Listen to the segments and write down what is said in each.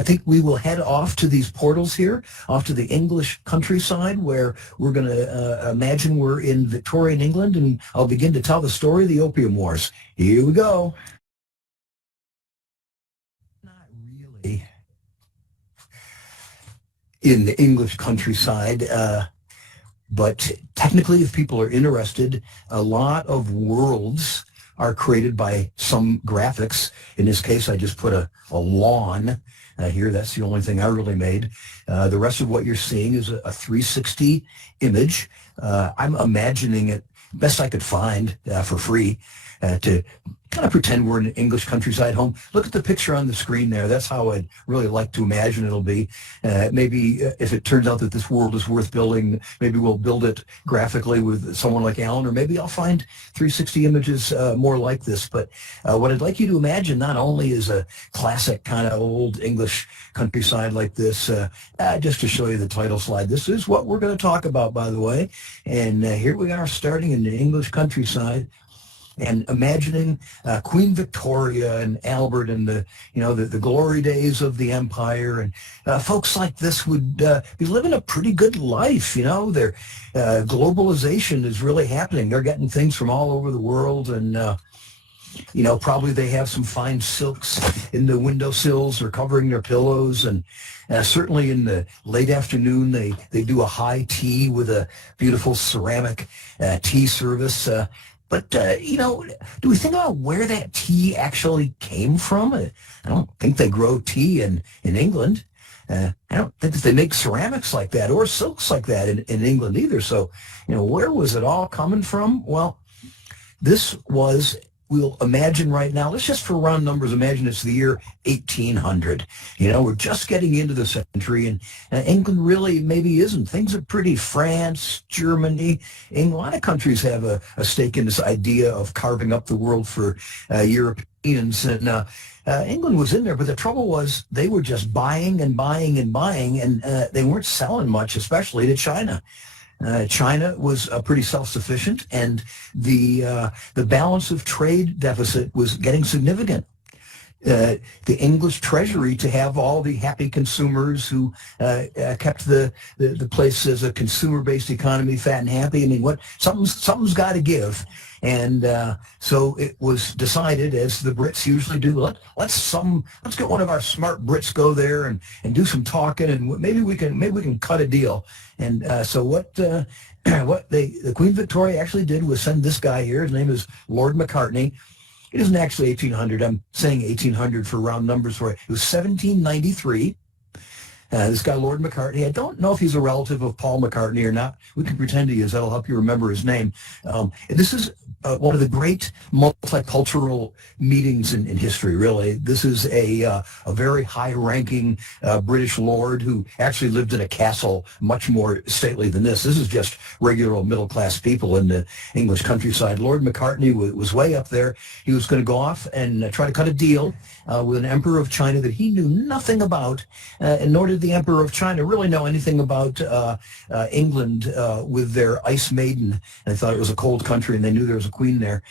I think we will head off to these portals here, off to the English countryside, where we're going to imagine we're in Victorian England, and I'll begin to tell the story of the Opium Wars. Here we go. Not really in the English countryside, but technically, if people are interested, a lot of worlds are created by some graphics. In this case, I just put a lawn here. That's the only thing I really made. The rest of what you're seeing is a 360 image. I'm imagining it best I could find for free to kind of pretend we're in an English countryside home. Look at the picture on the screen there. That's how I'd really like to imagine it'll be. Maybe if it turns out that this world is worth building, maybe we'll build it graphically with someone like Alan, or maybe I'll find 360 images more like this. But what I'd like you to imagine not only is a classic kind of old English countryside like this, just to show you the title slide. This is what we're going to talk about, by the way. And here we are starting in the English countryside, and imagining Queen Victoria and Albert and the glory days of the empire, and folks like this would be living a pretty good life. Their globalization is really happening. They're getting things from all over the world, and probably they have some fine silks in the windowsills or covering their pillows, and certainly in the late afternoon they do a high tea with a beautiful ceramic tea service. But, do we think about where that tea actually came from? I don't think they grow tea in England. I don't think that they make ceramics like that or silks like that in England either. So, where was it all coming from? Well, this was, we'll imagine right now, let's just for round numbers, imagine it's the year 1800. We're just getting into the century, and England really maybe isn't. Things are pretty. France, Germany, a lot of countries have a stake in this idea of carving up the world for Europeans. And England was in there, but the trouble was they were just buying and buying and buying, and they weren't selling much, especially to China. China was pretty self-sufficient, and the balance of trade deficit was getting significant. The English treasury, to have all the happy consumers who kept the place as a consumer-based economy fat and happy. I mean, something's got to give. And so it was decided, as the Brits usually do, let's get one of our smart Brits go there and do some talking, and maybe we can cut a deal. And so what the Queen Victoria actually did was send this guy here. His name is Lord Macartney. It isn't actually 1800. I'm saying 1800 for round numbers for it. It was 1793. This guy, Lord Macartney, I don't know if he's a relative of Paul McCartney or not. We can pretend he is. That'll help you remember his name. This is one of the great multicultural meetings in history, really. This is a very high-ranking British lord who actually lived in a castle much more stately than this. This is just regular old middle-class people in the English countryside. Lord Macartney was way up there. He was going to go off and try to cut a deal with an emperor of China that he knew nothing about, and nor did the emperor of China really know anything about England with their ice maiden. They thought it was a cold country, and they knew there was a queen there.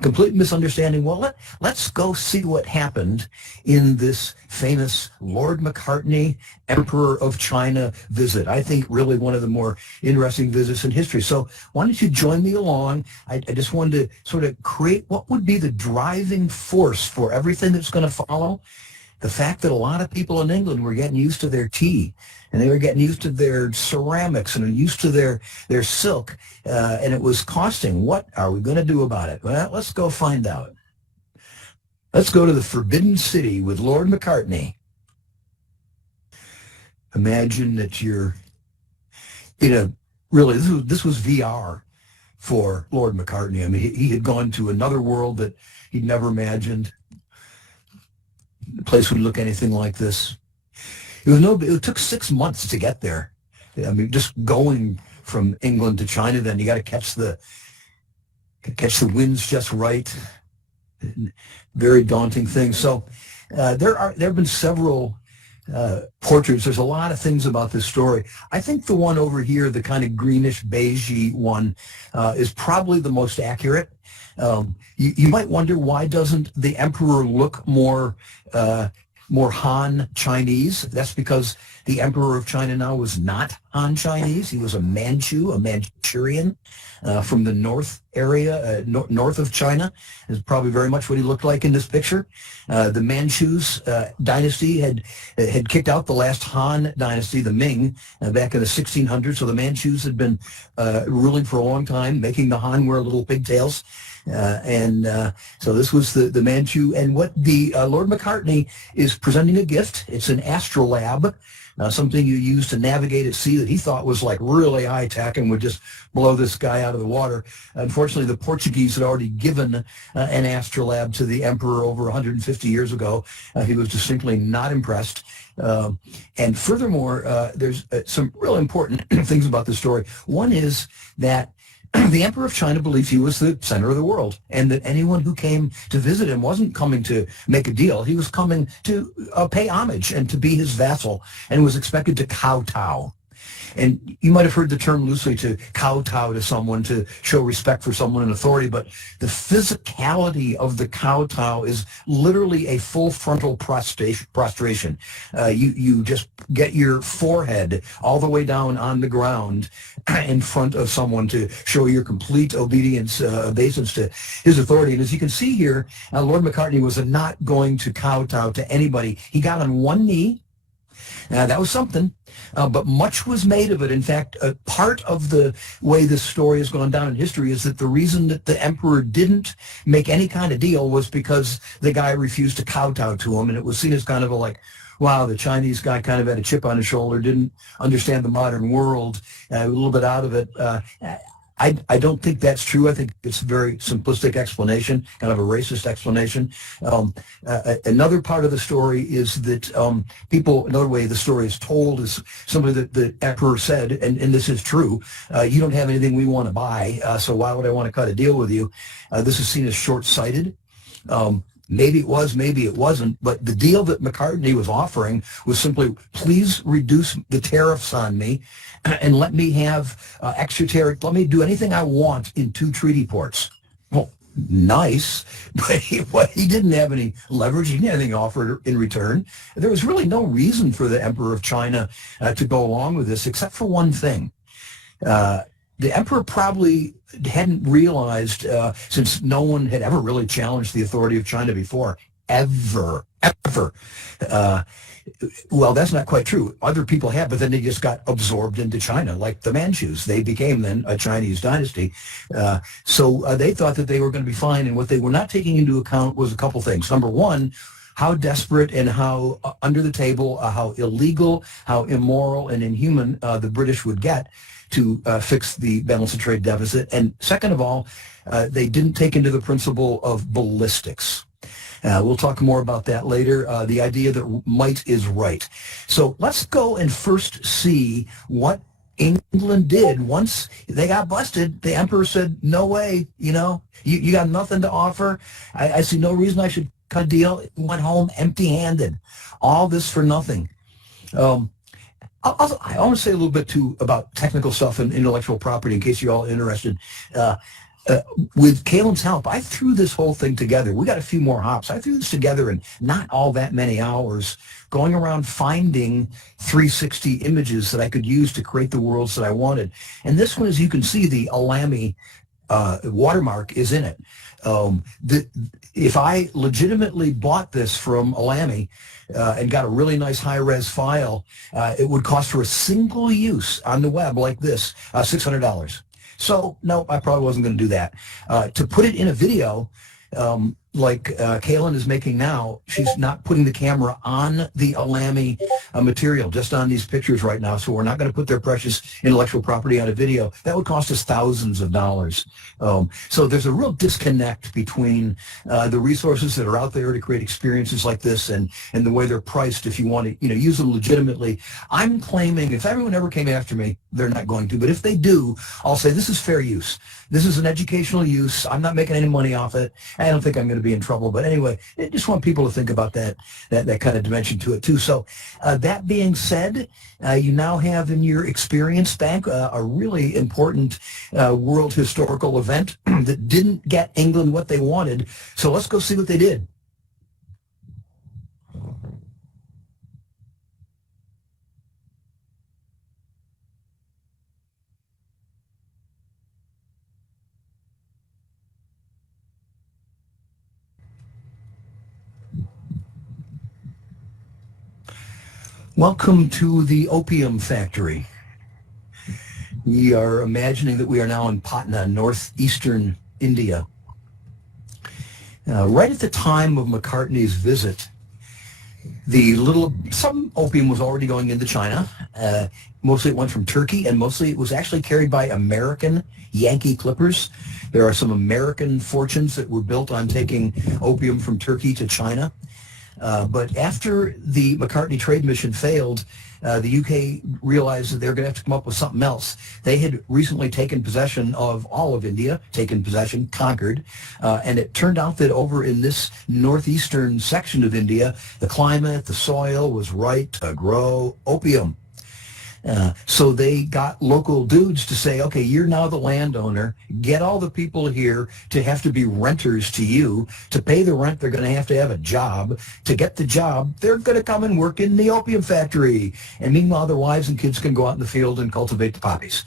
Complete misunderstanding. Well, let's go see what happened in this famous Lord Macartney, Emperor of China visit. I think really one of the more interesting visits in history. So why don't you join me along? I just wanted to sort of create what would be the driving force for everything that's going to follow. The fact that a lot of people in England were getting used to their tea, and they were getting used to their ceramics and used to their silk, and it was costing. What are we going to do about it? Well, let's go find out. Let's go to the Forbidden City with Lord Macartney. Imagine that you're really, this was VR for Lord Macartney. I mean, he had gone to another world that he'd never imagined. The place would look anything like this. It took 6 months to get there. I mean, just going from England to China, then you got to catch the winds just right. Very daunting thing. So there have been several portraits. There's a lot of things about this story. I think the one over here, the kind of greenish beigey one, is probably the most accurate. You might wonder, why doesn't the emperor look more more Han Chinese. That's because the emperor of China now was not Han Chinese. He was a Manchu, a Manchurian from the north area, north of China. Is probably very much what he looked like in this picture. The Manchus dynasty had kicked out the last Han dynasty, the Ming, back in the 1600s. So the Manchus had been ruling for a long time, making the Han wear little pigtails. So this was the Manchu. And what the Lord McCartney is presenting a gift. It's an astrolabe. Something you use to navigate at sea that he thought was like really high tech and would just blow this guy out of the water. Unfortunately, the Portuguese had already given an astrolabe to the emperor over 150 years ago. He was distinctly not impressed. And furthermore, there's some real important things about this story. One is that the emperor of China believed he was the center of the world, and that anyone who came to visit him wasn't coming to make a deal. He was coming to pay homage and to be his vassal, and was expected to kowtow. And you might have heard the term loosely, to kowtow to someone, to show respect for someone in authority, but the physicality of the kowtow is literally a full frontal prostration. You just get your forehead all the way down on the ground in front of someone to show your complete obedience, obeisance to his authority. And as you can see here, Lord McCartney was not going to kowtow to anybody. He got on one knee. That was something, but much was made of it. In fact, part of the way this story has gone down in history is that the reason that the emperor didn't make any kind of deal was because the guy refused to kowtow to him, and it was seen as kind of a like, wow, the Chinese guy kind of had a chip on his shoulder, didn't understand the modern world, a little bit out of it. I don't think that's true. I think it's a very simplistic explanation, kind of a racist explanation. Another part of the story is that another way the story is told is something that the emperor said, and this is true, you don't have anything we want to buy, so why would I want to cut a deal with you? This is seen as short-sighted. Maybe it was, maybe it wasn't, but the deal that McCartney was offering was simply, please reduce the tariffs on me and let me have extra tariff, let me do anything I want in 2 treaty ports. Well, nice, but he didn't have any leverage. He didn't have anything offered in return. There was really no reason for the Emperor of China to go along with this, except for one thing. The emperor probably hadn't realized, since no one had ever really challenged the authority of China before, ever. Well, that's not quite true. Other people had, but then they just got absorbed into China, like the Manchus. They became then a Chinese dynasty. So they thought that they were going to be fine, and what they were not taking into account was a couple things. Number one, how desperate and how under the table, how illegal, how immoral and inhuman the British would get to fix the balance of trade deficit. And second of all, they didn't take into the principle of ballistics. We'll talk more about that later, the idea that might is right. So let's go and first see what England did. Once they got busted, the emperor said, no way, you got nothing to offer. I see no reason I should cut a deal. Went home empty-handed. All this for nothing. I want to say a little bit, too, about technical stuff and intellectual property, in case you're all interested. With Caelan's help, I threw this whole thing together. We got a few more hops. I threw this together in not all that many hours, going around finding 360 images that I could use to create the worlds that I wanted. And this one, as you can see, the Alamy watermark is in it. If I legitimately bought this from Alamy and got a really nice high-res file, it would cost for a single use on the web like this, $600. So, no, I probably wasn't going to do that. To put it in a video, like Caelan is making now, she's not putting the camera on the Alamy material, just on these pictures right now, so we're not going to put their precious intellectual property on a video. That would cost us thousands of dollars. So there's a real disconnect between the resources that are out there to create experiences like this and the way they're priced if you want to use them legitimately. I'm claiming, if everyone ever came after me, they're not going to, but if they do, I'll say this is fair use. This is an educational use. I'm not making any money off it. I don't think I'm going to be in trouble. But anyway, I just want people to think about that kind of dimension to it, too. So that being said, you now have in your experience bank a really important world historical event that didn't get England what they wanted. So let's go see what they did. Welcome to the Opium Factory. We are imagining that we are now in Patna, northeastern India. Right at the time of McCartney's visit, some opium was already going into China. Mostly it went from Turkey, and mostly it was actually carried by American Yankee clippers. There are some American fortunes that were built on taking opium from Turkey to China. But after the McCartney trade mission failed, the UK realized that they were going to have to come up with something else. They had recently taken possession of all of India, conquered, and it turned out that over in this northeastern section of India, the climate, the soil was right to grow opium. So they got local dudes to say, okay, you're now the landowner. Get all the people here to have to be renters to you. To pay the rent, they're going to have a job. To get the job, they're going to come and work in the opium factory. And meanwhile, their wives and kids can go out in the field and cultivate the poppies.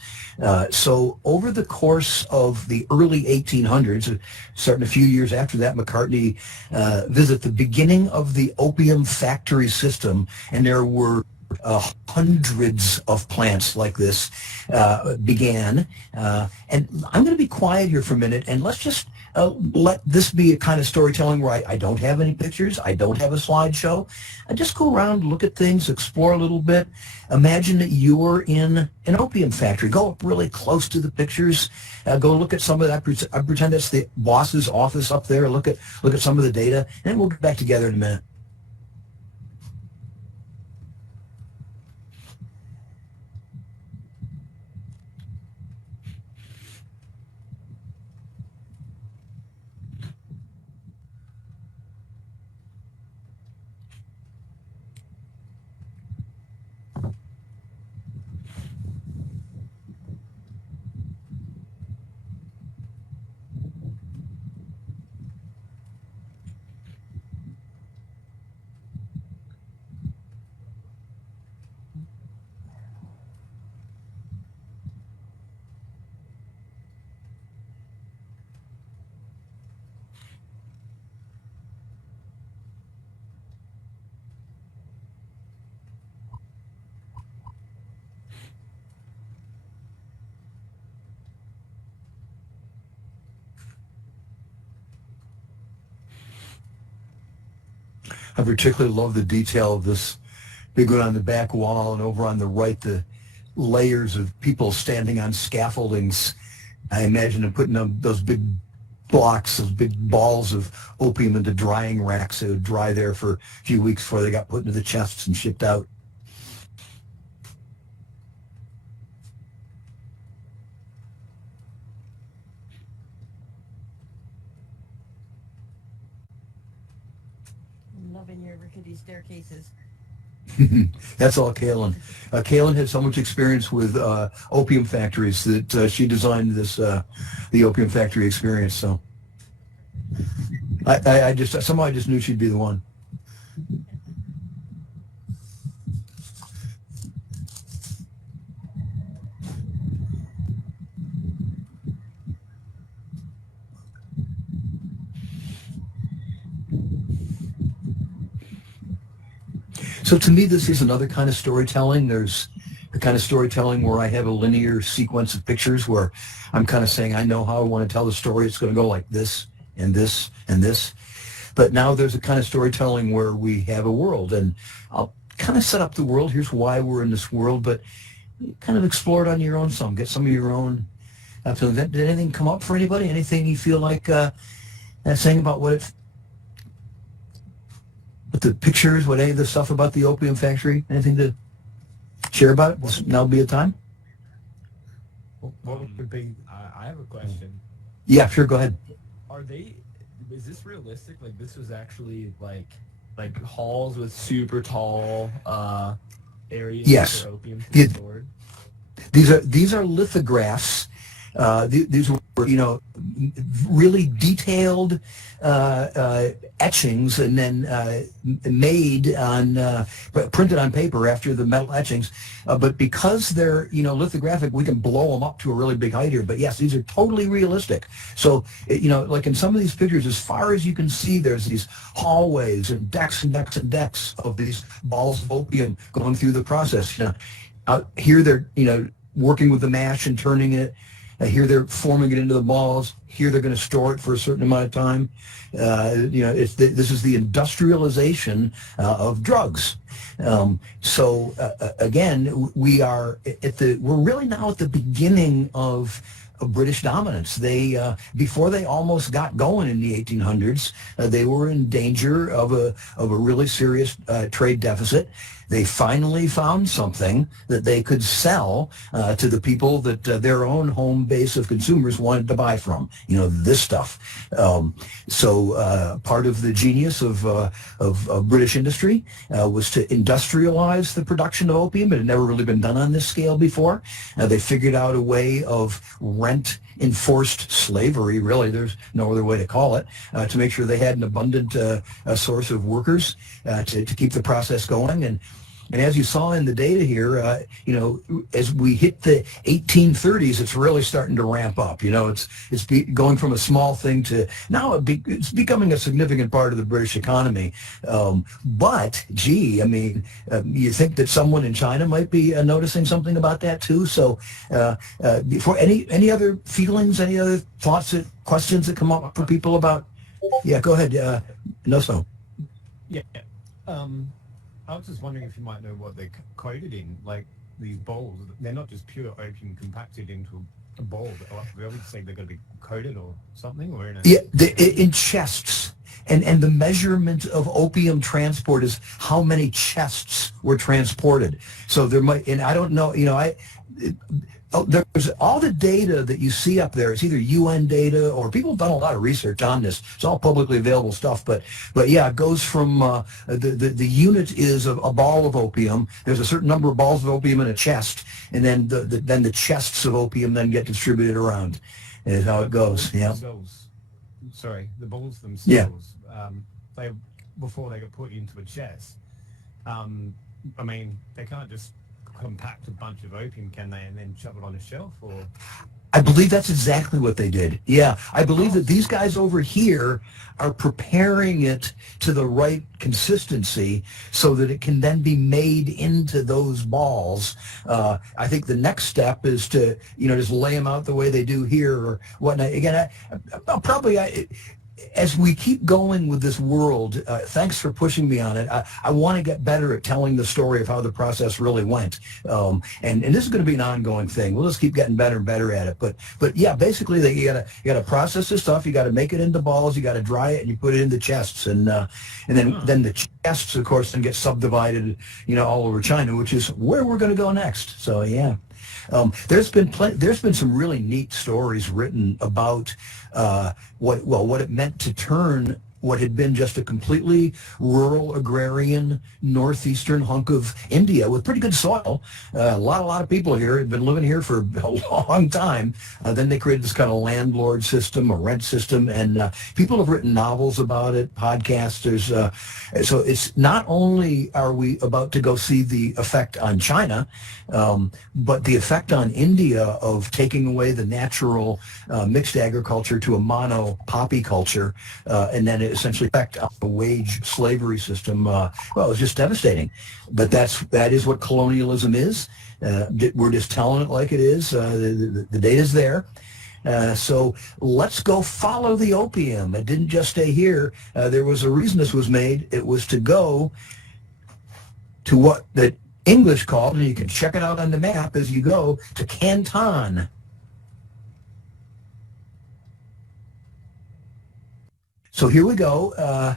So over the course of the early 1800s, starting a few years after that, McCartney visited the beginning of the opium factory system, and there were hundreds of plants like this began. And I'm going to be quiet here for a minute, and let's just let this be a kind of storytelling where I don't have any pictures, I don't have a slideshow. I just go around, look at things, explore a little bit. Imagine that you're in an opium factory. Go up really close to the pictures. Go look at some of that. I pretend that's the boss's office up there. Look at some of the data, and then we'll get back together in a minute. I particularly love the detail of this big one on the back wall, and over on the right, the layers of people standing on scaffoldings. I imagine them putting those big blocks, those big balls of opium into drying racks. They would dry there for a few weeks before they got put into the chests and shipped out. Loving your rickety staircases. That's all Kaylin. Kaylin had so much experience with opium factories that she designed this the opium factory experience. So I just knew she'd be the one. So to me, this is another kind of storytelling. There's the kind of storytelling where I have a linear sequence of pictures where I'm kind of saying, I know how I want to tell the story. It's going to go like this and this and this. But now there's a kind of storytelling where we have a world, and I'll kind of set up the world. Here's why we're in this world, but kind of explore it on your own some. Get some of your own. Did anything come up for anybody? Anything you feel like saying about what the pictures, what any of the stuff about the opium factory? Anything to share about it? Will now be a time? What would be? I have a question. Yeah, sure. Go ahead. Is this realistic? Like, this was actually like halls with super tall areas Yes. for opium to be stored? These are lithographs These were, really detailed etchings, and then made on, printed on paper after the metal etchings. But because they're, lithographic, we can blow them up to a really big height here. But yes, these are totally realistic. So, like in some of these pictures, as far as you can see, there's these hallways and decks and decks and decks of these balls of opium going through the process. Out here they're, working with the mash and turning it. Here they're forming it into the balls. Here they're going to store it for a certain amount of time. This is the industrialization of drugs. Again, we're really now at the beginning of British dominance. They before they almost got going in the 1800s, they were in danger of a really serious trade deficit. They finally found something that they could sell to the people that their own home base of consumers wanted to buy from. This stuff. Part of the genius of British industry was to industrialize the production of opium. It had never really been done on this scale before. They figured out a way of rent-enforced slavery, really, there's no other way to call it, to make sure they had an abundant source of workers to keep the process going. And as you saw in the data here, as we hit the 1830s, it's really starting to ramp up. It's going from a small thing to now it's becoming a significant part of the British economy. But, you think that someone in China might be noticing something about that too? So, before any other feelings, any other thoughts, questions that come up for people about? Yeah, go ahead. No. Yeah. I was just wondering if you might know what they're coated in, like these bowls. They're not just pure opium compacted into a bowl. They always say they're going to be coated or something, or in a... Yeah, in chests. And the measurement of opium transport is how many chests were transported. So there might, and I don't know, there's all the data that you see up there. It's either UN data or people have done a lot of research on this. It's all publicly available stuff. But yeah, it goes from the unit is a ball of opium. There's a certain number of balls of opium in a chest, and then the chests of opium then get distributed around. Is how it goes. Yeah. The balls themselves. Yeah. They before they get put into a chest. They can't just compact a bunch of opium, can they, and then shove it on a shelf? Or I believe that's exactly what they did. Yeah, I believe that these guys over here are preparing it to the right consistency so that it can then be made into those balls. I think the next step is to, just lay them out the way they do here or whatnot. Again, as we keep going with this world, thanks for pushing me on it. I want to get better at telling the story of how the process really went. And this is going to be an ongoing thing. We'll just keep getting better and better at it. But yeah, basically you gotta process this stuff. You got to make it into balls. You got to dry it, and you put it in the chests. And then the chests, of course, then get subdivided, all over China, which is where we're going to go next. So yeah. There's been some really neat stories written about what it meant to turn what had been just a completely rural, agrarian, northeastern hunk of India with pretty good soil. A lot of people here had been living here for a long time. Then they created this kind of landlord system, a rent system, and people have written novels about it, podcasters. So it's not only are we about to go see the effect on China, but the effect on India of taking away the natural mixed agriculture to a mono poppy culture, and then essentially effect on the wage slavery system. It was just devastating. But that is what colonialism is. We're just telling it like it is. The data's there. So let's go follow the opium. It didn't just stay here. There was a reason this was made. It was to go to what the English called, and you can check it out on the map as you go, to Canton. So here we go.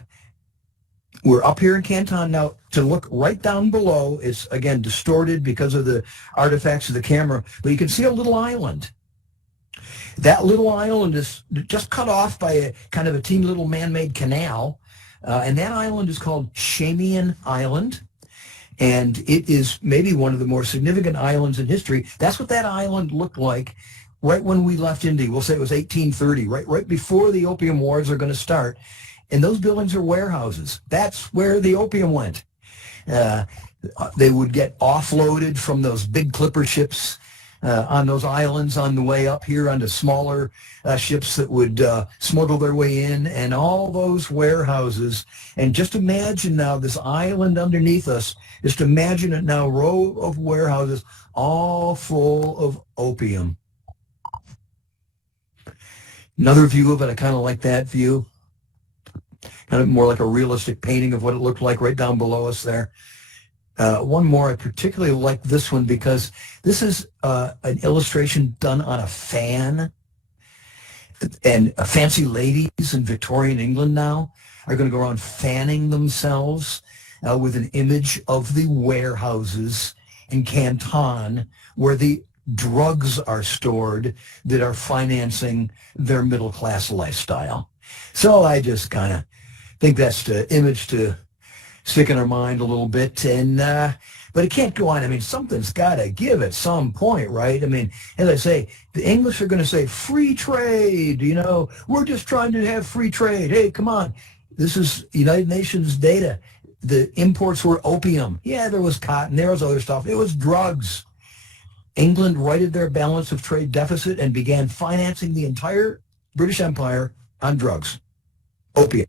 We're up here in Canton now. To look right down below, it's again distorted because of the artifacts of the camera, but you can see a little island. That little island is just cut off by a kind of a teeny little man-made canal, and that island is called Shamian Island, and it is maybe one of the more significant islands in history. That's what that island looked like right when we left India. We'll say it was 1830, right before the Opium Wars are going to start. And those buildings are warehouses. That's where the opium went. They would get offloaded from those big clipper ships on those islands on the way up here onto smaller ships that would smuggle their way in, and all those warehouses. And just imagine now this island underneath us, just imagine it now, row of warehouses all full of opium. Another view of it, I kind of like that view. Kind of more like a realistic painting of what it looked like right down below us there. One more, I particularly like this one because this is an illustration done on a fan. And fancy ladies in Victorian England now are going to go around fanning themselves with an image of the warehouses in Canton where the drugs are stored that are financing their middle-class lifestyle. So I just kind of think that's the image to stick in our mind a little bit. And but it can't go on. I mean, something's got to give at some point, right? I mean, as I say, the English are going to say free trade. You know, we're just trying to have free trade. Hey, come on. This is United Nations data. The imports were opium. Yeah, there was cotton. There was other stuff. It was drugs. England righted their balance of trade deficit and began financing the entire British Empire on drugs, opium.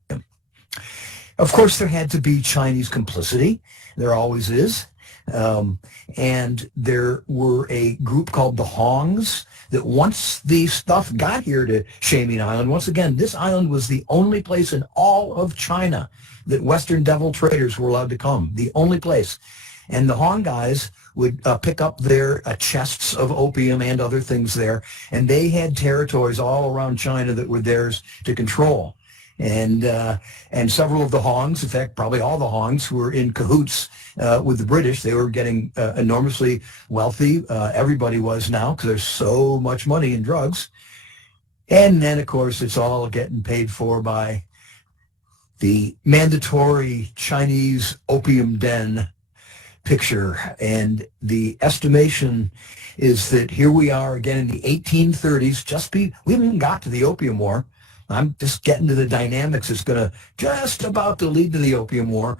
Of course, there had to be Chinese complicity. There always is. And there were a group called the Hongs that once the stuff got here to Shaming Island, once again, this island was the only place in all of China that Western devil traders were allowed to come, the only place. And the Hong guys would pick up their chests of opium and other things there, and they had territories all around China that were theirs to control. And several of the Hongs, in fact, probably all the Hongs, were in cahoots with the British. They were getting enormously wealthy. Everybody was now because there's so much money in drugs. And then, of course, it's all getting paid for by the mandatory Chinese opium den picture. And the estimation is that here we are again in the 1830s. We haven't even got to the Opium War. I'm just getting to the dynamics that's going to just about to lead to the Opium War.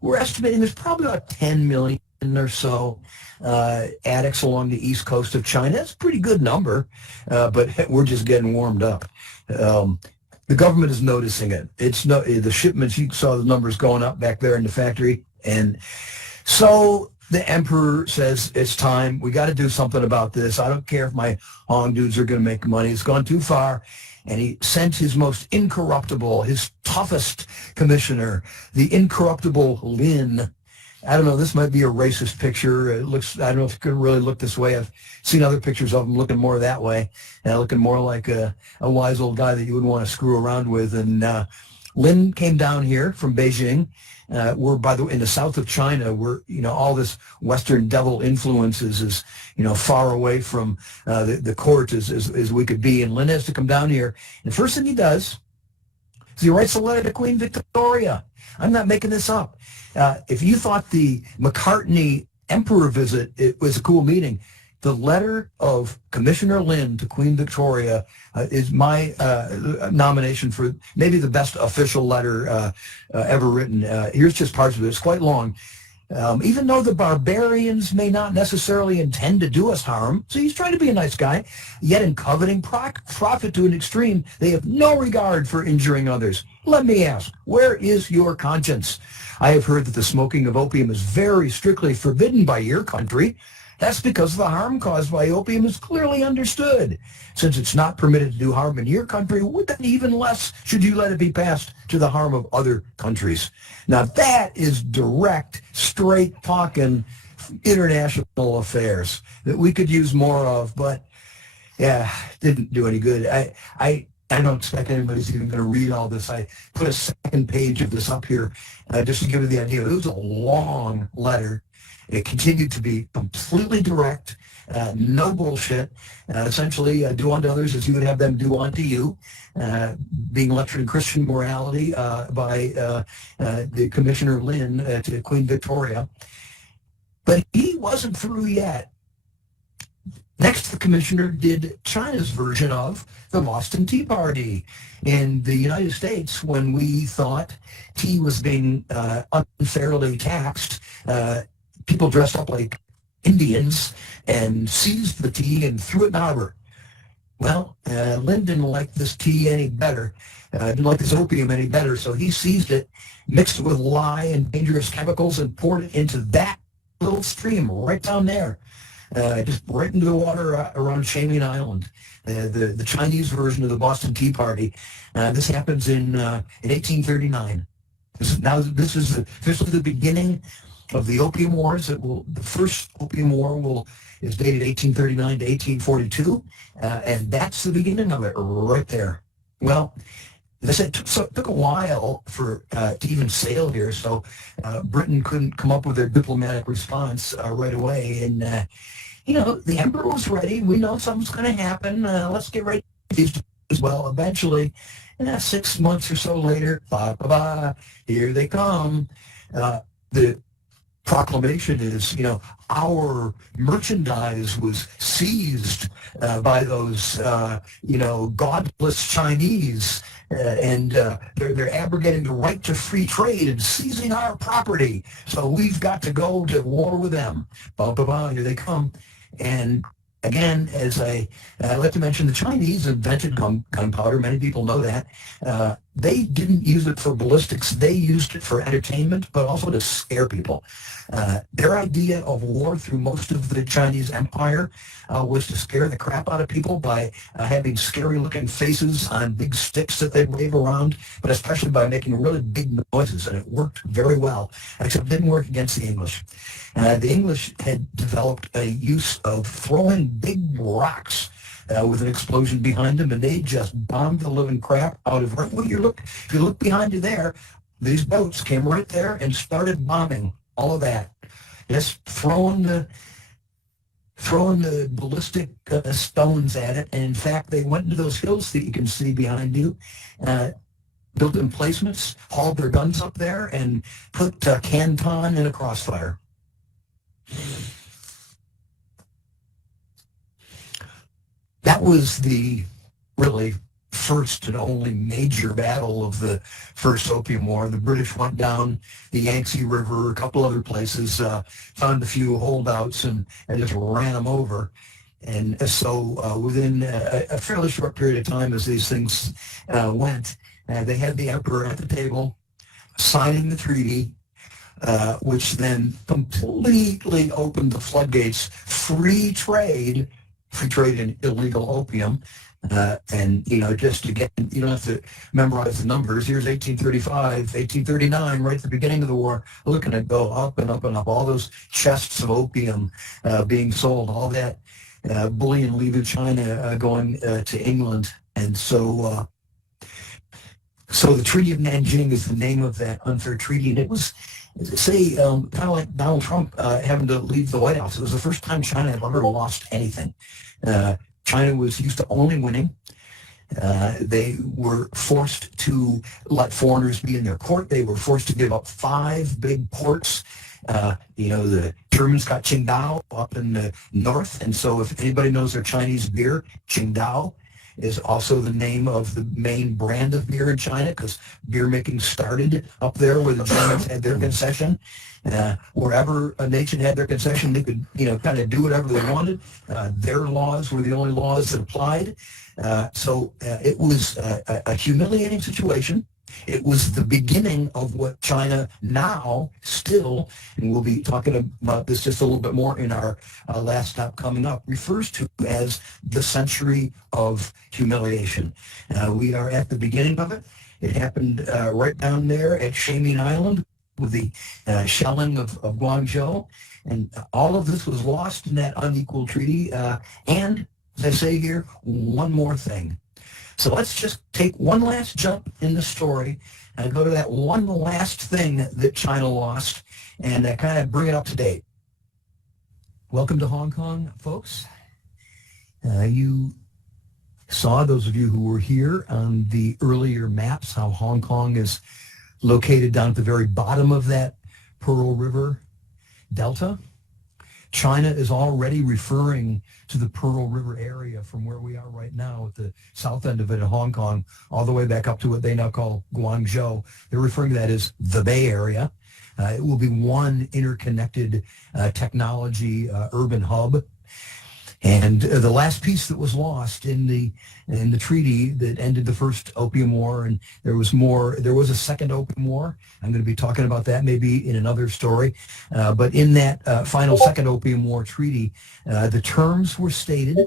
We're estimating there's probably about 10 million or so addicts along the east coast of China. That's a pretty good number, but we're just getting warmed up. The government is noticing it. The shipments, you saw the numbers going up back there in the factory. And so the emperor says, it's time. We got to do something about this. I don't care if my Hong dudes are going to make money. It's gone too far. And he sent his most incorruptible, his toughest commissioner, the incorruptible Lin. I don't know, this might be a racist picture. It looks, I don't know if it could really look this way. I've seen other pictures of him looking more that way, looking more like a wise old guy that you wouldn't want to screw around with. And Lin came down here from Beijing. We're, by the way, in the south of China, where, all this Western devil influences is, far away from the court as we could be. And Lin has to come down here. And the first thing he does is he writes a letter to Queen Victoria. I'm not making this up. If you thought the McCartney emperor visit, it was a cool meeting, the letter of Commissioner Lin to Queen Victoria is my nomination for maybe the best official letter ever written. Here's just parts of it. It's quite long. Even though the barbarians may not necessarily intend to do us harm, so he's trying to be a nice guy, yet in coveting profit to an extreme, they have no regard for injuring others. Let me ask, where is your conscience? I have heard that the smoking of opium is very strictly forbidden by your country. That's because the harm caused by opium is clearly understood. Since it's not permitted to do harm in your country, then even less should you let it be passed to the harm of other countries. Now that is direct, straight talking international affairs that we could use more of, but yeah, didn't do any good. I don't expect anybody's even going to read all this. I put a second page of this up here just to give you the idea. It was a long letter. It continued to be completely direct, no bullshit. Essentially, do unto others as you would have them do unto you. Being lectured in Christian morality by the Commissioner Lin to Queen Victoria. But he wasn't through yet. Next commissioner did China's version of the Boston Tea Party. In the United States, when we thought tea was being unfairly taxed, people dressed up like Indians and seized the tea and threw it in the harbor. Well, Lynn didn't like this tea any better, didn't like this opium any better, so he seized it, mixed it with lye and dangerous chemicals, and poured it into that little stream right down there, just right into the water around Shameen Island. The Chinese version of the Boston Tea Party. This happens in 1839. This is officially the beginning of the Opium Wars. The first Opium War is dated 1839 to 1842, and that's the beginning of it right there. Well, as I said, it took a while to even sail here, so Britain couldn't come up with their diplomatic response right away. And, the emperor was ready. We know something's going to happen. Let's get ready as well. Eventually, 6 months or so later, here they come. The proclamation is, our merchandise was seized by those, godless Chinese, and they're abrogating the right to free trade and seizing our property. So we've got to go to war with them. Here they come. And again, as I like to mention, the Chinese invented gunpowder. Many people know that. They didn't use it for ballistics. They used it for entertainment, but also to scare people. Their idea of war through most of the Chinese empire was to scare the crap out of people by having scary-looking faces on big sticks that they'd wave around, but especially by making really big noises, and it worked very well, except it didn't work against the English. The English had developed a use of throwing big rocks with an explosion behind them, and they just bombed the living crap out of right. Well, if you look behind you there, these boats came right there and started bombing all of that, just throwing the ballistic stones at it. And in fact, they went into those hills that you can see behind you, built emplacements, hauled their guns up there, and put Canton in a crossfire. That was the really first and only major battle of the First Opium War. The British went down the Yangtze River, a couple other places, found a few holdouts, and just ran them over. And so within a fairly short period of time as these things went, they had the emperor at the table signing the treaty, which then completely opened the floodgates. Free trade in illegal opium. And, just to get, you don't have to memorize the numbers. Here's 1835, 1839, right at the beginning of the war. Looking at go up and up and up. All those chests of opium being sold, all that bullion leaving China going to England. And so the Treaty of Nanjing is the name of that unfair treaty. And it was, kind of like Donald Trump having to leave the White House. It was the first time China had ever lost anything. China was used to only winning. They were forced to let foreigners be in their court. They were forced to give up 5 big ports. The Germans got Qingdao up in the north. And so if anybody knows their Chinese beer, Qingdao is also the name of the main brand of beer in China, because beer making started up there where the Germans had their concession. Wherever a nation had their concession, they could, kind of do whatever they wanted. Their laws were the only laws that applied. So it was a humiliating situation. It was the beginning of what China now still, and we'll be talking about this just a little bit more in our last stop coming up, refers to as the century of humiliation. We are at the beginning of it. It happened right down there at Shameen Island with the shelling of Guangzhou. And all of this was lost in that unequal treaty. And, as I say here, one more thing. So let's just take one last jump in the story and go to that one last thing that China lost and kind of bring it up to date. Welcome to Hong Kong, folks. You saw, those of you who were here on the earlier maps, how Hong Kong is located down at the very bottom of that Pearl River Delta. China is already referring to the Pearl River area from where we are right now at the south end of it in Hong Kong, all the way back up to what they now call Guangzhou. They're referring to that as the Bay Area. It will be one interconnected technology urban hub. And the last piece that was lost in the treaty that ended the first Opium War, and there was a second Opium War. I'm going to be talking about that maybe in another story. But in that final second Opium War treaty, the terms were stated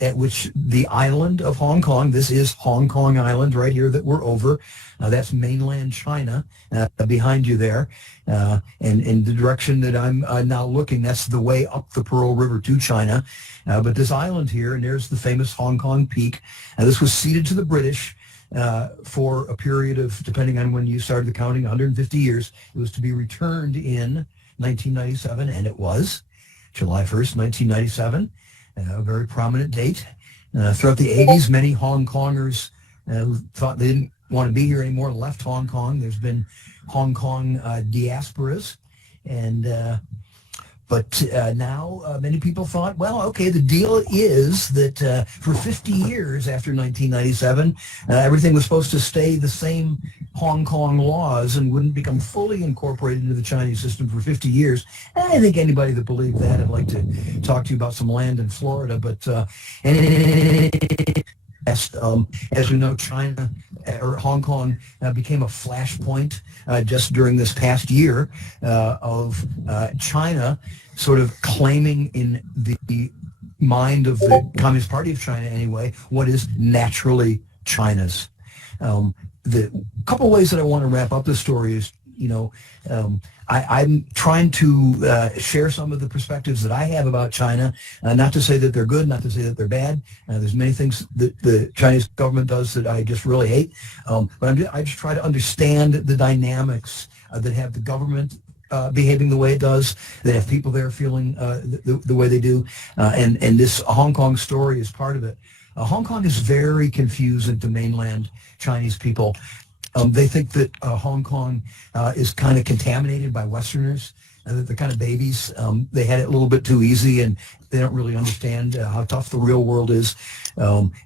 at which the island of Hong Kong, this is Hong Kong Island right here that we're over, that's mainland China behind you there. And in the direction that I'm now looking, that's the way up the Pearl River to China. But this island here, and there's the famous Hong Kong Peak, this was ceded to the British for a period of, depending on when you started the counting, 150 years. It was to be returned in 1997, and it was July 1st, 1997. A very prominent date. Throughout the 80s, many Hong Kongers who thought they didn't want to be here anymore left Hong Kong. There's been Hong Kong diasporas, but now many people thought, well, okay, the deal is that for 50 years after 1997, everything was supposed to stay the same Hong Kong laws and wouldn't become fully incorporated into the Chinese system for 50 years. And I think anybody that believed that, I'd like to talk to you about some land in Florida. But as we know, China or Hong Kong became a flashpoint just during this past year of China sort of claiming in the mind of the Communist Party of China anyway, what is naturally China's. The couple of ways that I want to wrap up this story is, I'm trying to share some of the perspectives that I have about China, not to say that they're good, not to say that they're bad. There's many things that the Chinese government does that I just really hate, but I just try to understand the dynamics that have the government behaving the way it does, that have people there feeling the way they do, and this Hong Kong story is part of it. Hong Kong is very confusing to mainland Chinese people. They think that Hong Kong is kind of contaminated by Westerners, and that they're kind of babies. They had it a little bit too easy, and they don't really understand how tough the real world is.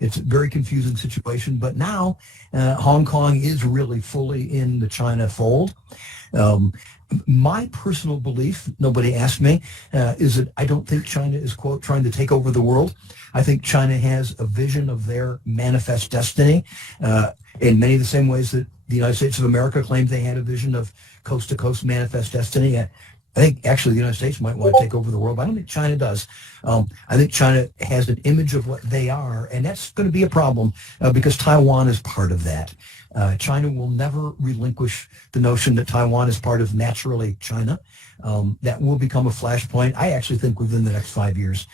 It's a very confusing situation, but now Hong Kong is really fully in the China fold. My personal belief, nobody asked me, is that I don't think China is, quote, trying to take over the world. I think China has a vision of their manifest destiny in many of the same ways that the United States of America claimed they had a vision of coast-to-coast manifest destiny. I think actually the United States might want to take over the world, but I don't think China does. I think China has an image of what they are, and that's going to be a problem because Taiwan is part of that. China will never relinquish the notion that Taiwan is part of naturally China. That will become a flashpoint, I actually think, within the next 5 years.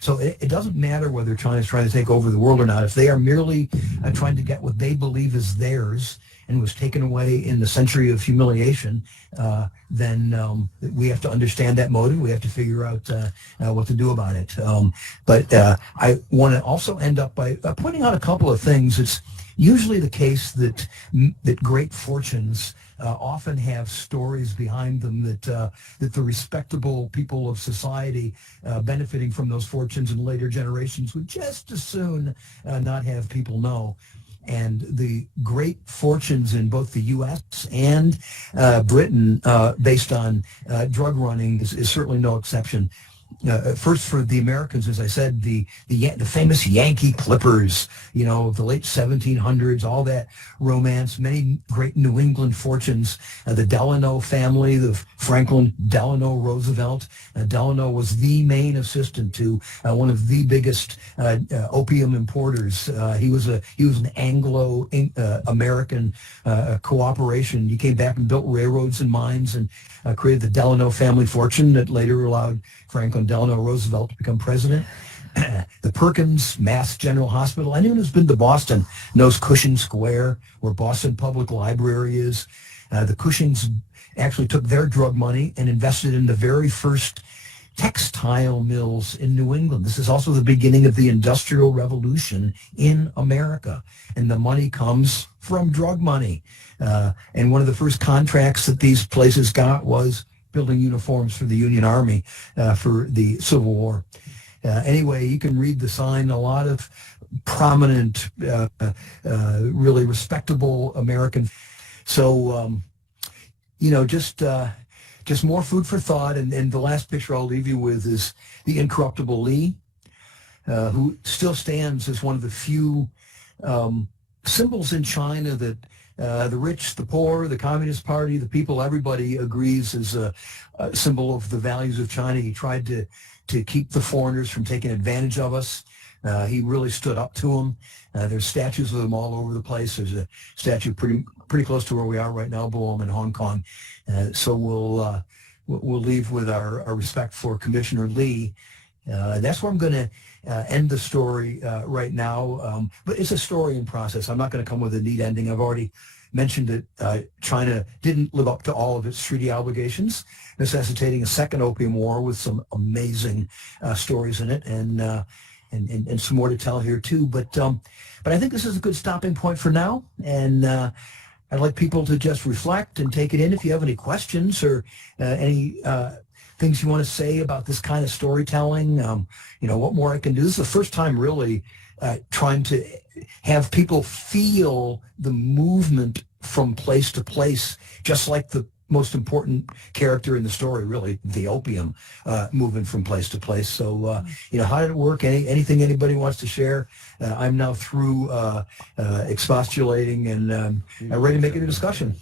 So it doesn't matter whether China is trying to take over the world or not. If they are merely trying to get what they believe is theirs and was taken away in the century of humiliation, then we have to understand that motive. We have to figure out what to do about it. But I want to also end up by pointing out a couple of things. It's usually the case that great fortunes often have stories behind them that the respectable people of society benefiting from those fortunes in later generations would just as soon not have people know. And the great fortunes in both the U.S. and Britain based on drug running is certainly no exception. First, for the Americans, as I said, the famous Yankee Clippers, the late 1700s, all that romance, many great New England fortunes, the Delano family, the Franklin Delano Roosevelt. Delano was the main assistant to one of the biggest opium importers. He was an Anglo-American cooperation. He came back and built railroads and mines and created the Delano family fortune that later allowed Franklin Delano Roosevelt to become president. The Perkins Mass General Hospital. Anyone who's been to Boston knows Cushing Square, where Boston Public Library is. The Cushings actually took their drug money and invested in the very first textile mills in New England. This is also the beginning of the Industrial Revolution in America. And the money comes from drug money. And one of the first contracts that these places got was building uniforms for the Union Army for the Civil War. Anyway, you can read the sign. A lot of prominent, really respectable American. So, just more food for thought. And the last picture I'll leave you with is the incorruptible Lee, who still stands as one of the few symbols in China that the rich, the poor, the Communist Party, the people, everybody agrees is a symbol of the values of China. He tried to keep the foreigners from taking advantage of us. He really stood up to them. There's statues of them all over the place. There's a statue pretty close to where we are right now, below him in Hong Kong. So we'll leave with our respect for Commissioner Lee. That's where I'm going to end the story right now. But it's a story in process. I'm not going to come with a neat ending. I've already mentioned that China didn't live up to all of its treaty obligations, necessitating a second Opium War with some amazing stories in it, and some more to tell here too. But I think this is a good stopping point for now, and I'd like people to just reflect and take it in. If you have any questions or any things you want to say about this kind of storytelling, what more I can do. This is the first time really trying to have people feel the movement from place to place, just like the most important character in the story, really, the opium, moving from place to place. So, how did it work? Anything anybody wants to share? I'm now through expostulating and ready to make it a discussion.